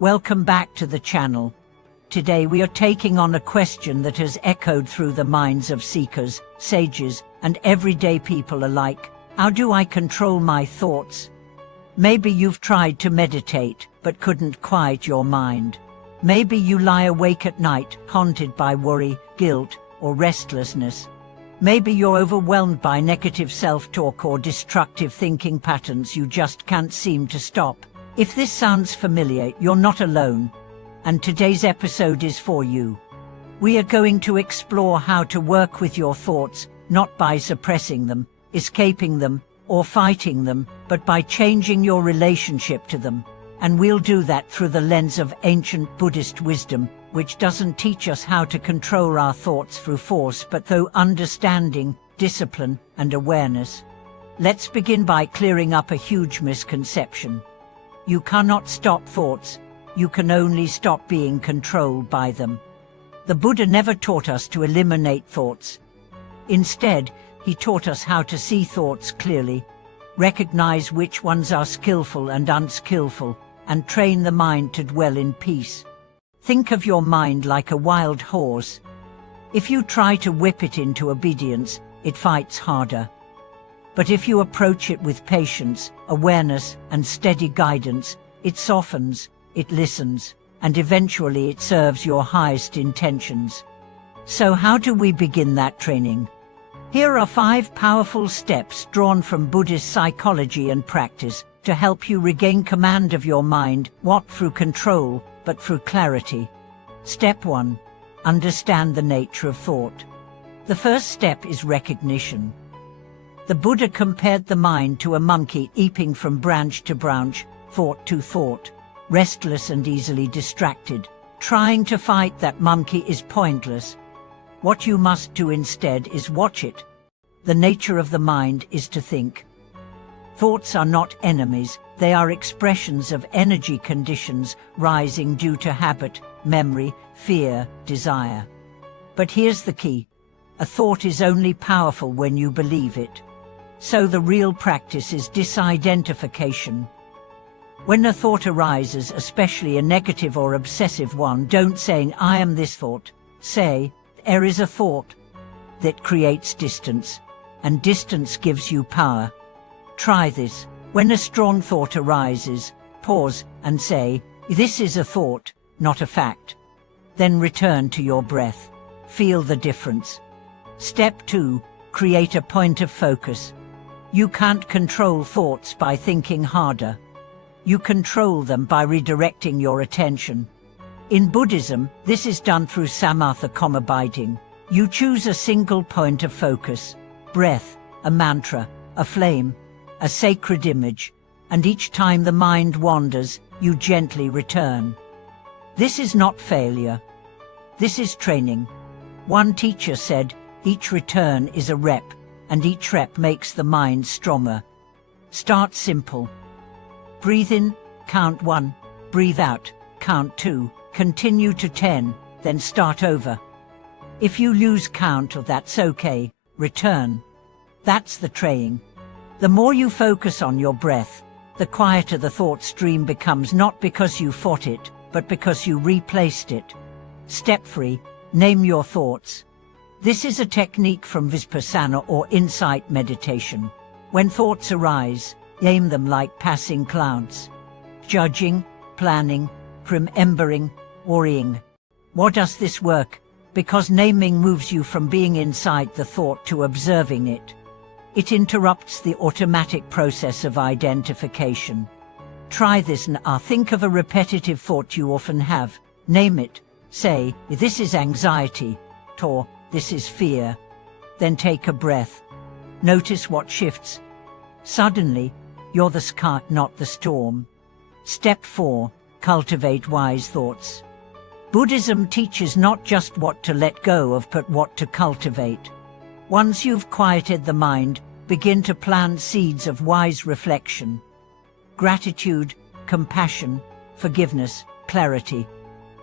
Welcome back to the channel. Today we are taking on a question that has echoed through the minds of seekers, sages, and everyday people alike. How do I control my thoughts? Maybe you've tried to meditate, but couldn't quiet your mind. Maybe you lie awake at night, haunted by worry, guilt, or restlessness. Maybe you're overwhelmed by negative self-talk or destructive thinking patterns you just can't seem to stop. If this sounds familiar, you're not alone, and today's episode is for you. We are going to explore how to work with your thoughts, not by suppressing them, escaping them, or fighting them, but by changing your relationship to them. And we'll do that through the lens of ancient Buddhist wisdom, which doesn't teach us how to control our thoughts through force but through understanding, discipline, and awareness. Let's begin by clearing up a huge misconception. You cannot stop thoughts, you can only stop being controlled by them. The Buddha never taught us to eliminate thoughts. Instead, he taught us how to see thoughts clearly, recognize which ones are skillful and unskillful, and train the mind to dwell in peace. Think of your mind like a wild horse. If you try to whip it into obedience, it fights harder. But if you approach it with patience, awareness, and steady guidance, it softens, it listens, and eventually it serves your highest intentions. So how do we begin that training? Here are 5 powerful steps drawn from Buddhist psychology and practice to help you regain command of your mind, not through control, but through clarity. Step 1. Understand the nature of thought. The first step is recognition. The Buddha compared the mind to a monkey leaping from branch to branch, thought to thought, restless and easily distracted. Trying to fight that monkey is pointless. What you must do instead is watch it. The nature of the mind is to think. Thoughts are not enemies, they are expressions of energy conditions rising due to habit, memory, fear, desire. But here's the key. A thought is only powerful when you believe it. So the real practice is disidentification. When a thought arises, especially a negative or obsessive one, don't say, "I am this thought." Say, "There is a thought." That creates distance, and distance gives you power. Try this. When a strong thought arises, pause and say, "This is a thought, not a fact." Then return to your breath. Feel the difference. Step 2. Create a point of focus. You can't control thoughts by thinking harder. You control them by redirecting your attention. In Buddhism, this is done through samatha, abiding. You choose a single point of focus, breath, a mantra, a flame, a sacred image, and each time the mind wanders, you gently return. This is not failure. This is training. One teacher said, each return is a rep, and each rep makes the mind stronger. Start simple. Breathe in, count 1, breathe out, count 2, continue to 10, then start over. If you lose count, that's okay, return. That's the training. The more you focus on your breath, the quieter the thought stream becomes, not because you fought it, but because you replaced it. Step 3. Name your thoughts. This is a technique from Vipassana or insight meditation. When thoughts arise, name them like passing clouds. Judging, planning, remembering, worrying. Why does this work? Because naming moves you from being inside the thought to observing it. It interrupts the automatic process of identification. Try this now. Think of a repetitive thought you often have. Name it. Say, "This is anxiety," or "This is fear." Then take a breath. Notice what shifts. Suddenly, you're the sky, not the storm. Step 4. Cultivate wise thoughts. Buddhism teaches not just what to let go of, but what to cultivate. Once you've quieted the mind, begin to plant seeds of wise reflection. Gratitude, compassion, forgiveness, clarity.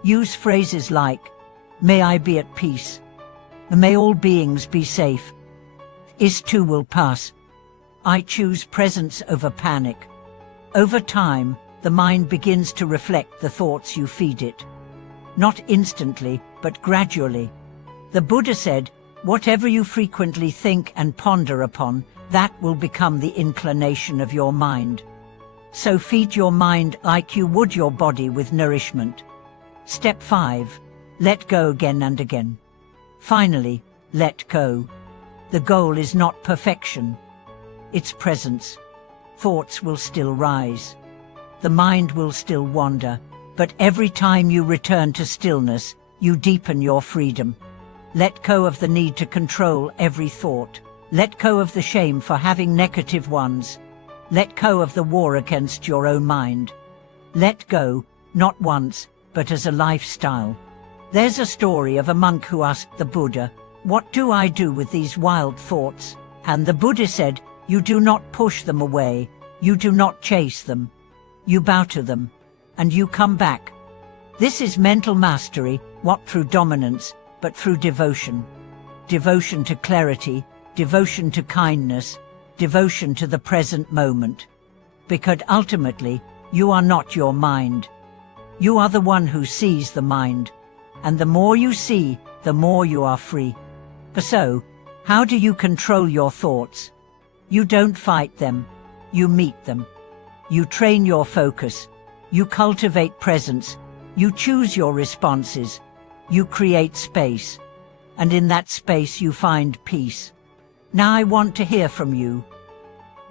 Use phrases like, "May I be at peace," "May all beings be safe," "This too will pass," "I choose presence over panic." Over time, the mind begins to reflect the thoughts you feed it. Not instantly, but gradually. The Buddha said, "Whatever you frequently think and ponder upon, that will become the inclination of your mind." So feed your mind like you would your body with nourishment. Step 5. Let go again and again. Finally, let go. The goal is not perfection. It's presence. Thoughts will still rise. The mind will still wander, but every time you return to stillness, you deepen your freedom. Let go of the need to control every thought. Let go of the shame for having negative ones. Let go of the war against your own mind. Let go, not once, but as a lifestyle. There's a story of a monk who asked the Buddha, "What do I do with these wild thoughts?" And the Buddha said, "You do not push them away. You do not chase them. You bow to them, and you come back." This is mental mastery, not through dominance, but through devotion. Devotion to clarity, devotion to kindness, devotion to the present moment. Because ultimately, you are not your mind. You are the one who sees the mind. And the more you see, the more you are free. So, how do you control your thoughts? You don't fight them. You meet them. You train your focus. You cultivate presence. You choose your responses. You create space. And in that space you find peace. Now I want to hear from you.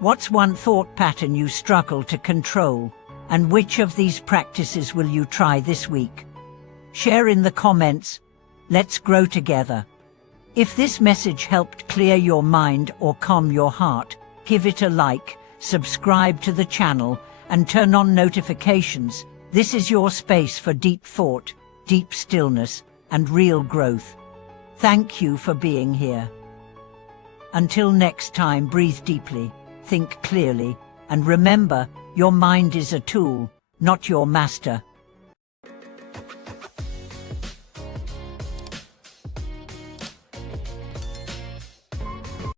What's one thought pattern you struggle to control? And which of these practices will you try this week? Share in the comments. Let's grow together. If this message helped clear your mind or calm your heart, give it a like, subscribe to the channel, and turn on notifications. This is your space for deep thought, deep stillness, and real growth. Thank you for being here. Until next time, breathe deeply, think clearly, and remember, your mind is a tool, not your master.